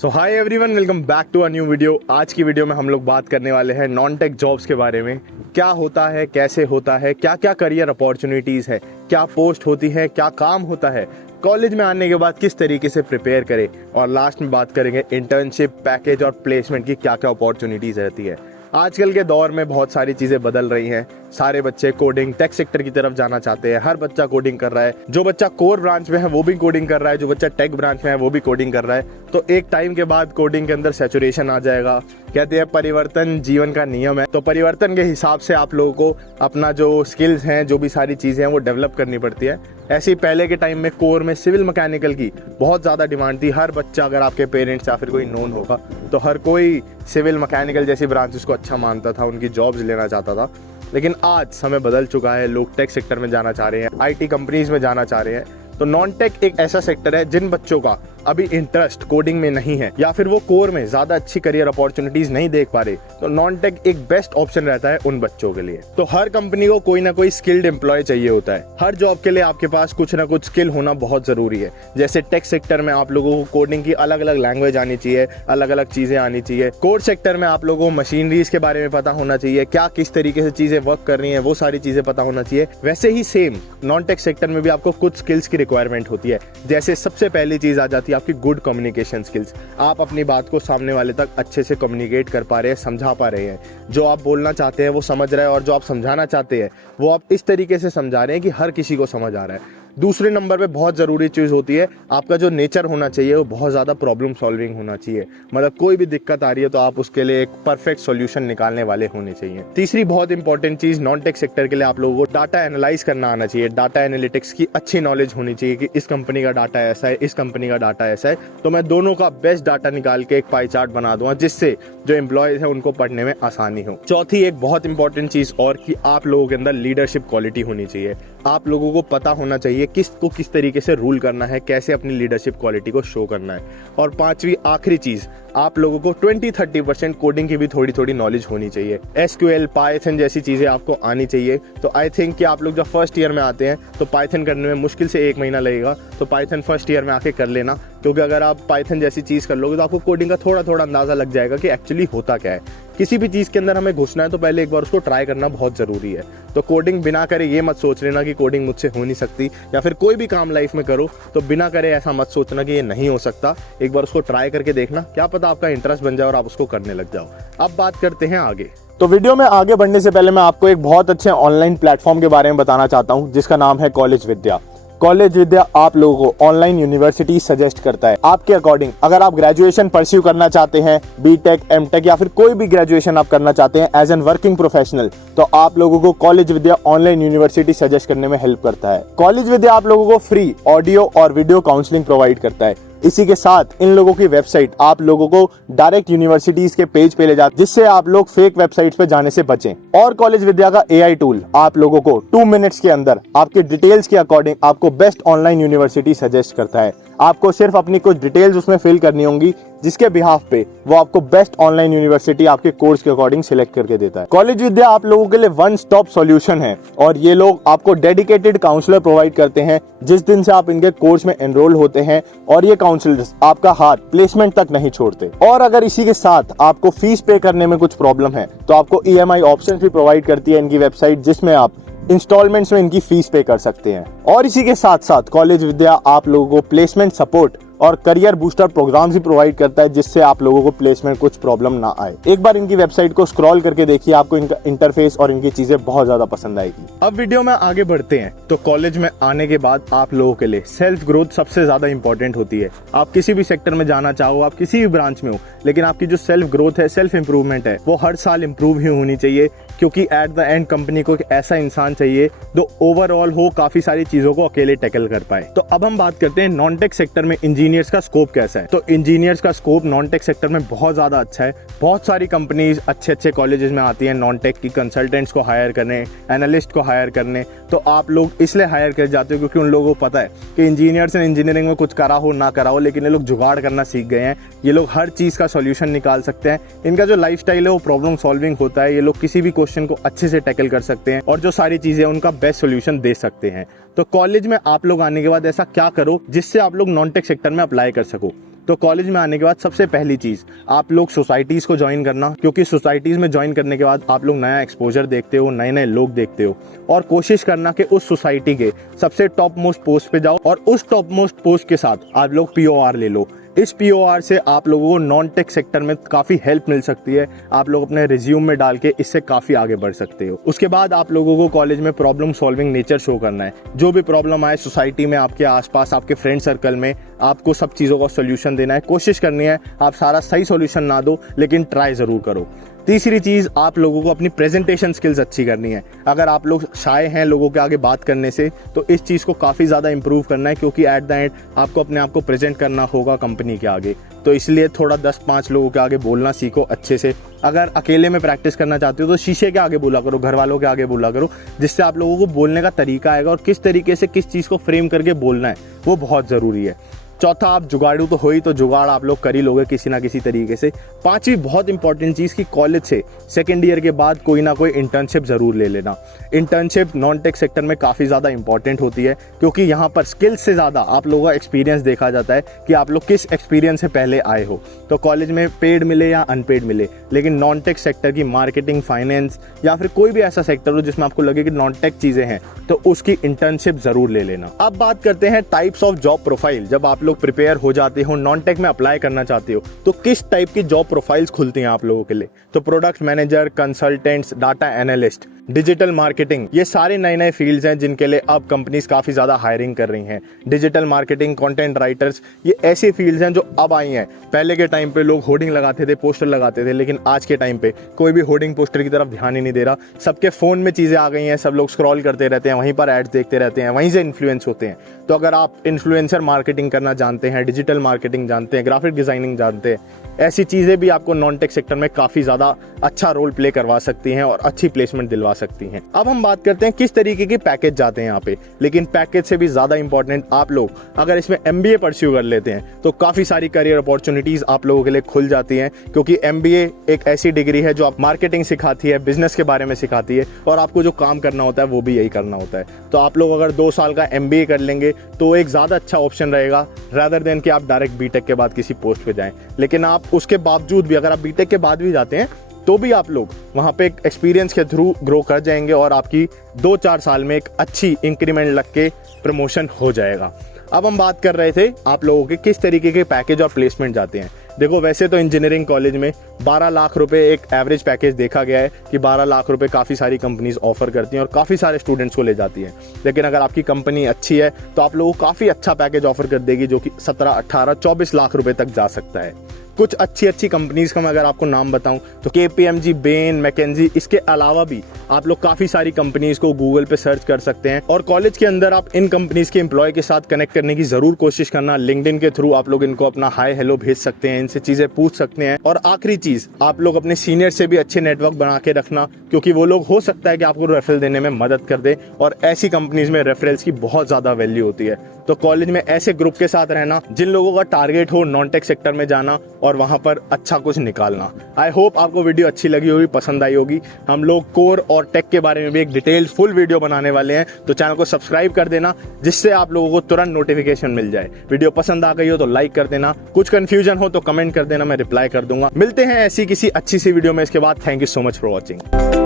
So hi everyone, welcome back to a new video. आज की video में हम लोग बात करने वाले हैं नॉन टेक जॉब्स के बारे में। क्या होता है, कैसे होता है, क्या क्या करियर अपॉर्चुनिटीज़ है, क्या पोस्ट होती है, क्या काम होता है, कॉलेज में आने के बाद किस तरीके से प्रिपेयर करें, और लास्ट में बात करेंगे इंटर्नशिप, पैकेज और प्लेसमेंट की क्या क्या अपॉर्चुनिटीज़ रहती है। आजकल के दौर में बहुत सारी चीज़ें बदल रही हैं। सारे बच्चे कोडिंग टेक सेक्टर की तरफ जाना चाहते हैं। हर बच्चा कोडिंग कर रहा है। जो बच्चा कोर ब्रांच में है वो भी कोडिंग कर रहा है, जो बच्चा टेक ब्रांच में है वो भी कोडिंग कर रहा है। तो एक टाइम के बाद कोडिंग के अंदर सैचुरेशन आ जाएगा। कहते हैं परिवर्तन जीवन का नियम है। तो परिवर्तन के हिसाब से आप लोगों को अपना जो स्किल्स हैं, जो भी सारी चीज़ें हैं वो डेवलप करनी पड़ती है। ऐसे ही पहले के टाइम में कोर में सिविल मैकेनिकल की बहुत ज़्यादा डिमांड थी। हर बच्चा, अगर आपके पेरेंट्स या फिर कोई नोन होगा, तो हर कोई सिविल मैकेनिकल जैसी ब्रांचेस को अच्छा मानता था, उनकी जॉब्स लेना चाहता था। लेकिन आज समय बदल चुका है। लोग टेक सेक्टर में जाना चाह रहे हैं, आईटी कंपनीज में जाना चाह रहे हैं। तो नॉन टेक एक ऐसा सेक्टर है जिन बच्चों का अभी इंटरेस्ट कोडिंग में नहीं है या फिर वो कोर में ज्यादा अच्छी करियर अपॉर्चुनिटीज नहीं देख पा रहे, तो नॉन टेक एक बेस्ट ऑप्शन रहता है उन बच्चों के लिए। तो हर कंपनी को कोई ना कोई स्किल्ड एम्प्लॉय चाहिए होता है। हर जॉब के लिए आपके पास कुछ ना कुछ स्किल होना बहुत जरूरी है। जैसे टेक सेक्टर में आप लोगों को कोडिंग की अलग अलग लैंग्वेज आनी चाहिए, अलग अलग चीजें आनी चाहिए। कोर सेक्टर में आप लोगों को मशीनरीज के बारे में पता होना चाहिए, क्या किस तरीके से चीजें वर्क कर रही है, वो सारी चीजें पता होना चाहिए। वैसे ही सेम नॉन टेक सेक्टर में भी आपको कुछ स्किल्स की रिक्वायरमेंट होती है। जैसे सबसे पहली चीज आ जाती है आपकी गुड कम्युनिकेशन स्किल्स। आप अपनी बात को सामने वाले तक अच्छे से कम्युनिकेट कर पा रहे हैं, समझा पा रहे हैं। जो आप बोलना चाहते हैं वो समझ रहे हैं, और जो आप समझाना चाहते हैं वो आप इस तरीके से समझा रहे हैं कि हर किसी को समझ आ रहा है। दूसरे नंबर पे बहुत ज़रूरी चीज़ होती है आपका जो नेचर होना चाहिए वो बहुत ज़्यादा प्रॉब्लम सॉल्विंग होना चाहिए। मतलब कोई भी दिक्कत आ रही है तो आप उसके लिए एक परफेक्ट सॉल्यूशन निकालने वाले होने चाहिए। तीसरी बहुत इंपॉर्टेंट चीज़ नॉन टेक सेक्टर के लिए आप लोगों को डाटा एनालाइज करना आना चाहिए। डाटा एनालिटिक्स की अच्छी नॉलेज होनी चाहिए कि इस कंपनी का डाटा ऐसा है, इस कंपनी का डाटा ऐसा है, तो मैं दोनों का बेस्ट डाटा निकाल के एक पाई चार्ट बना दूंगा जिससे जो एम्प्लॉयज है उनको पढ़ने में आसानी हो। चौथी एक बहुत इंपॉर्टेंट चीज़ और कि आप लोगों के अंदर लीडरशिप क्वालिटी होनी चाहिए। आप लोगों को पता होना चाहिए किसको किस तरीके से रूल करना है, कैसे अपनी लीडरशिप क्वालिटी को शो करना है। और पांचवी आखिरी चीज, आप लोगों को 20-30% कोडिंग की भी थोड़ी थोड़ी नॉलेज होनी चाहिए। एसक्यूएल, पाइथन जैसी चीजें आपको आनी चाहिए। तो आई थिंक कि आप लोग जब फर्स्ट ईयर में आते हैं तो पाइथन करने में मुश्किल से 1 महीना लगेगा। तो पाइथन फर्स्ट ईयर में आके कर लेना, क्योंकि अगर आप पाइथन जैसी चीज कर लोगे तो आपको कोडिंग का थोड़ा थोड़ा अंदाजा लग जाएगा कि एक्चुअली होता क्या है। किसी भी चीज के अंदर हमें घुसना है तो पहले एक बार उसको ट्राई करना बहुत जरूरी है। तो कोडिंग बिना करे ये मत सोच लेना कि कोडिंग मुझसे हो नहीं सकती, या फिर कोई भी काम लाइफ में करो तो बिना करे ऐसा मत सोचना कि ये नहीं हो सकता। एक बार उसको ट्राई करके देखना, क्या पता आपका इंटरेस्ट बन जाए और आप उसको करने लग जाओ। अब बात करते हैं आगे। तो वीडियो में आगे बढ़ने से पहले मैं आपको एक बहुत अच्छे ऑनलाइन प्लेटफॉर्म के बारे में बताना चाहता हूं जिसका नाम है कॉलेज विद्या। कॉलेज विद्या आप लोगों को ऑनलाइन यूनिवर्सिटी सजेस्ट करता है आपके अकॉर्डिंग। अगर आप ग्रेजुएशन परस्यू करना चाहते हैं, बीटेक, एमटेक या फिर कोई भी ग्रेजुएशन आप करना चाहते हैं एज एन वर्किंग प्रोफेशनल, तो आप लोगों को कॉलेज विद्या ऑनलाइन यूनिवर्सिटी सजेस्ट करने में हेल्प करता है। कॉलेज विद्या आप लोगों को फ्री ऑडियो और वीडियो काउंसलिंग प्रोवाइड करता है। इसी के साथ इन लोगों की वेबसाइट आप लोगों को डायरेक्ट यूनिवर्सिटीज के पेज पे ले जाती है, जिससे आप लोग फेक वेबसाइट्स पे जाने से बचें। और कॉलेज विद्या का एआई टूल आप लोगों को 2 मिनट्स के अंदर आपके डिटेल्स के अकॉर्डिंग आपको बेस्ट ऑनलाइन यूनिवर्सिटी सजेस्ट करता है। आपको सिर्फ अपनी कुछ डिटेल्स उसमें फिल करनी होंगी, जिसके बिहाफ पे वो आपको बेस्ट ऑनलाइन यूनिवर्सिटी आपके कोर्स के अकॉर्डिंग सिलेक्ट करके देता है। कॉलेज विद्या आप लोगों के लिए वन स्टॉप सॉल्यूशन है, और ये लोग आपको डेडिकेटेड काउंसलर प्रोवाइड करते हैं जिस दिन से आप इनके कोर्स में एनरोल होते हैं, और ये काउंसलर्स आपका हाथ प्लेसमेंट तक नहीं छोड़ते। और अगर इसी के साथ आपको फीस पे करने में कुछ प्रॉब्लम है तो आपको ईएमआई ऑप्शन भी प्रोवाइड करती है इनकी वेबसाइट, जिसमें आप इंस्टॉलमेंट्स में इनकी फीस पे कर सकते हैं। और इसी के साथ साथ कॉलेज विद्या आप लोगों को प्लेसमेंट सपोर्ट और करियर बूस्टर प्रोग्राम्स भी प्रोवाइड करता है, जिससे आप लोगों को प्लेसमेंट कुछ प्रॉब्लम ना आए। एक बार इनकी वेबसाइट को स्क्रॉल करके देखिए, आपको इनका इंटरफेस और इनकी चीजें बहुत ज्यादा पसंद आएगी। अब वीडियो में आगे बढ़ते हैं। तो कॉलेज में आने के बाद आप लोगों के लिए सेल्फ ग्रोथ सबसे ज्यादा इंपॉर्टेंट होती है। आप किसी भी सेक्टर में जाना चाहो, आप किसी भी ब्रांच में हो, लेकिन आपकी जो सेल्फ ग्रोथ है, सेल्फ इंप्रूवमेंट है, वो हर साल इंप्रूव ही होनी चाहिए। क्योंकि एट द एंड कंपनी को एक ऐसा इंसान चाहिए जो ओवरऑल हो, काफी सारी चीजों को अकेले टैकल कर पाए। तो अब हम बात करते हैं नॉन टेक सेक्टर में इंजीनियर्स का स्कोप कैसा है। तो इंजीनियर्स का स्कोप नॉन टेक सेक्टर में बहुत ज्यादा अच्छा है। बहुत सारी कंपनीज अच्छे अच्छे कॉलेजेस में आती हैं नॉन टेक की कंसल्टेंट्स को हायर करने, एनालिस्ट को हायर करने। तो आप लोग इसलिए हायर कर जाते हो क्योंकि उन लोगों को पता है कि इंजीनियर्स ने इंजीनियरिंग में कुछ करा हो ना करा हो, लेकिन ये लोग जुगाड़ करना सीख गए हैं। ये लोग हर चीज का सॉल्यूशन निकाल सकते हैं। इनका जो लाइफस्टाइल है वो प्रॉब्लम सॉल्विंग होता है। ये लोग किसी भी क्वेश्चन को अच्छे से टैकल कर सकते हैं और जो सारी चीजें उनका बेस्ट सॉल्यूशन दे सकते हैं। तो कॉलेज में आप लोग आने के बाद ऐसा क्या करो जिससे आप लोग नॉन टेक सेक्टर में अप्लाई कर सको। तो कॉलेज में आने के बाद सबसे पहली चीज़ आप लोग सोसाइटीज़ को ज्वाइन करना, क्योंकि सोसाइटीज़ में ज्वाइन करने के बाद आप लोग नया एक्सपोजर देखते हो, नए नए लोग देखते हो, और कोशिश करना कि उस सोसाइटी के सबसे टॉप मोस्ट पोस्ट पे जाओ और उस टॉप मोस्ट पोस्ट के साथ आप लोग POR ले लो। इस POR से आप लोगों को नॉन टेक सेक्टर में काफ़ी हेल्प मिल सकती है। आप लोग अपने रिज्यूम में डाल के इससे काफ़ी आगे बढ़ सकते हो। उसके बाद आप लोगों को कॉलेज में प्रॉब्लम सॉल्विंग नेचर शो करना है। जो भी प्रॉब्लम आए सोसाइटी में, आपके आसपास, आपके फ्रेंड सर्कल में, आपको सब चीज़ों का सोल्यूशन देना है। कोशिश करनी है आप सारा सही सोल्यूशन ना दो, लेकिन ट्राई ज़रूर करो। तीसरी चीज़, आप लोगों को अपनी प्रेजेंटेशन स्किल्स अच्छी करनी है। अगर आप लोग शाय हैं लोगों के आगे बात करने से, तो इस चीज़ को काफ़ी ज़्यादा इंप्रूव करना है, क्योंकि एट द एंड आपको अपने आप को प्रेजेंट करना होगा कंपनी के आगे। तो इसलिए थोड़ा 10-5 लोगों के आगे बोलना सीखो अच्छे से। अगर अकेले में प्रैक्टिस करना चाहते हो तो शीशे के आगे बोला करो, घर वालों के आगे बोला करो, जिससे आप लोगों को बोलने का तरीका आएगा और किस तरीके से किस चीज़ को फ्रेम करके बोलना है वो बहुत ज़रूरी है। चौथा, आप जुगाड़ू तो हो ही, तो जुगाड़ आप लोग कर ही लोगे किसी ना किसी तरीके से। पांचवी बहुत इंपॉर्टेंट चीज़ कि कॉलेज से सेकेंड ईयर के बाद कोई ना कोई इंटर्नशिप ज़रूर ले लेना। इंटर्नशिप नॉन टेक सेक्टर में काफ़ी ज़्यादा इंपॉर्टेंट होती है, क्योंकि यहाँ पर स्किल्स से ज़्यादा आप लोगों का एक्सपीरियंस देखा जाता है कि आप लोग किस एक्सपीरियंस से पहले आए हो। तो कॉलेज में पेड मिले या अनपेड मिले, लेकिन नॉन टेक सेक्टर की मार्केटिंग, फाइनेंस या फिर कोई भी ऐसा सेक्टर हो जिसमें आपको लगे कि नॉन टेक चीज़ें हैं, तो उसकी इंटर्नशिप ज़रूर ले लेना। अब बात करते हैं टाइप्स ऑफ जॉब प्रोफाइल। जब आप लोग प्रिपेयर हो जाते हो, नॉन टेक में अप्लाई करना चाहते हो, तो किस टाइप की जॉब प्रोफाइल्स खुलती हैं आप लोगों के लिए? तो product manager, consultants, data analyst, digital marketing, ये सारे नए नए फील्ड्स हैं जिनके लिए अब कंपनीज काफ़ी ज़्यादा हायरिंग कर रही हैं। डिजिटल मार्केटिंग, कंटेंट राइटर्स, ये ऐसी फील्ड्स हैं जो अब आई हैं। पहले के टाइम पे लोग होर्डिंग लगाते थे, पोस्टर लगाते थे, लेकिन आज के टाइम पे कोई भी होर्डिंग पोस्टर की तरफ ध्यान ही नहीं दे रहा। सबके फ़ोन में चीज़ें आ गई हैं, सब लोग स्क्रॉल करते रहते हैं, वहीं पर एड्स देखते रहते हैं, वहीं से इन्फ्लुएंस होते हैं। तो अगर आप इन्फ्लुएंसर मार्केटिंग करना जानते हैं, डिजिटल मार्केटिंग जानते हैं, ग्राफिक डिज़ाइनिंग जानते हैं, ऐसी चीज़ें भी आपको नॉन टेक सेक्टर में काफ़ी ज़्यादा अच्छा रोल प्ले करवा सकती हैं और अच्छी प्लेसमेंट दिलवा सकती हैं। अब हम बात करते हैं किस तरीके के पैकेज जाते हैं यहाँ पे, लेकिन पैकेज से भी ज़्यादा इंपॉर्टेंट, आप लोग अगर इसमें MBA परस्यू कर लेते हैं तो काफ़ी सारी करियर अपॉर्चुनिटीज़ आप लोगों के लिए खुल जाती हैं, क्योंकि MBA एक ऐसी डिग्री है जो आप मार्केटिंग सिखाती है, बिजनेस के बारे में सिखाती है, और आपको जो काम करना होता है वो भी यही करना होता है। तो आप लोग अगर 2 साल का MBA कर लेंगे तो एक ज़्यादा अच्छा ऑप्शन रहेगा, रादर देन कि आप डायरेक्ट BTech के बाद किसी पोस्ट पे जाएं। लेकिन आप उसके बावजूद भी, अगर आप BTech के बाद भी जाते हैं तो भी आप लोग वहाँ पे एक एक्सपीरियंस के थ्रू ग्रो कर जाएंगे और आपकी 2-4 साल में एक अच्छी इंक्रीमेंट लग के प्रमोशन हो जाएगा। अब हम बात कर रहे थे आप लोगों के किस तरीके के पैकेज और प्लेसमेंट जाते हैं। देखो, वैसे तो इंजीनियरिंग कॉलेज में 12 लाख रुपए एक एवरेज पैकेज देखा गया है कि 12 लाख रुपए काफ़ी सारी कंपनीज ऑफर करती हैं और काफ़ी सारे स्टूडेंट्स को ले जाती हैं। लेकिन अगर आपकी कंपनी अच्छी है तो आप लोगों को काफ़ी अच्छा पैकेज ऑफर कर देगी, जो कि 17, 18, 24 लाख रुपए तक जा सकता है। कुछ अच्छी कंपनीज का मैं अगर आपको नाम बताऊं तो KPMG, बेन, मैकेंजी, इसके अलावा भी आप लोग काफ़ी सारी कंपनीज को गूगल पे सर्च कर सकते हैं। और कॉलेज के अंदर आप इन कंपनीज के एम्प्लॉय के साथ कनेक्ट करने की ज़रूर कोशिश करना। लिंक्डइन के थ्रू आप लोग इनको अपना हाय हेलो भेज सकते हैं, इनसे चीज़ें पूछ सकते हैं। और आखिरी चीज़, आप लोग अपने सीनियर से भी अच्छे नेटवर्क बना के रखना, क्योंकि वो लोग हो सकता है कि आपको रेफरल देने में मदद कर दे, और ऐसी कंपनीज में रेफरल्स की बहुत ज़्यादा वैल्यू होती है। तो कॉलेज में ऐसे ग्रुप के साथ रहना जिन लोगों का टारगेट हो नॉन टेक सेक्टर में जाना और वहां पर अच्छा कुछ निकालना। आई होप आपको वीडियो अच्छी लगी होगी, पसंद आई होगी। हम लोग कोर और टेक के बारे में भी एक डिटेल्ड फुल वीडियो बनाने वाले हैं, तो चैनल को सब्सक्राइब कर देना, जिससे आप लोगों को तुरंत नोटिफिकेशन मिल जाए। वीडियो पसंद आ गई हो तो लाइक कर देना, कुछ कंफ्यूजन हो तो कमेंट कर देना, मैं रिप्लाई कर दूंगा। मिलते हैं ऐसी किसी अच्छी सी वीडियो में इसके बाद। Thank you so much for watching.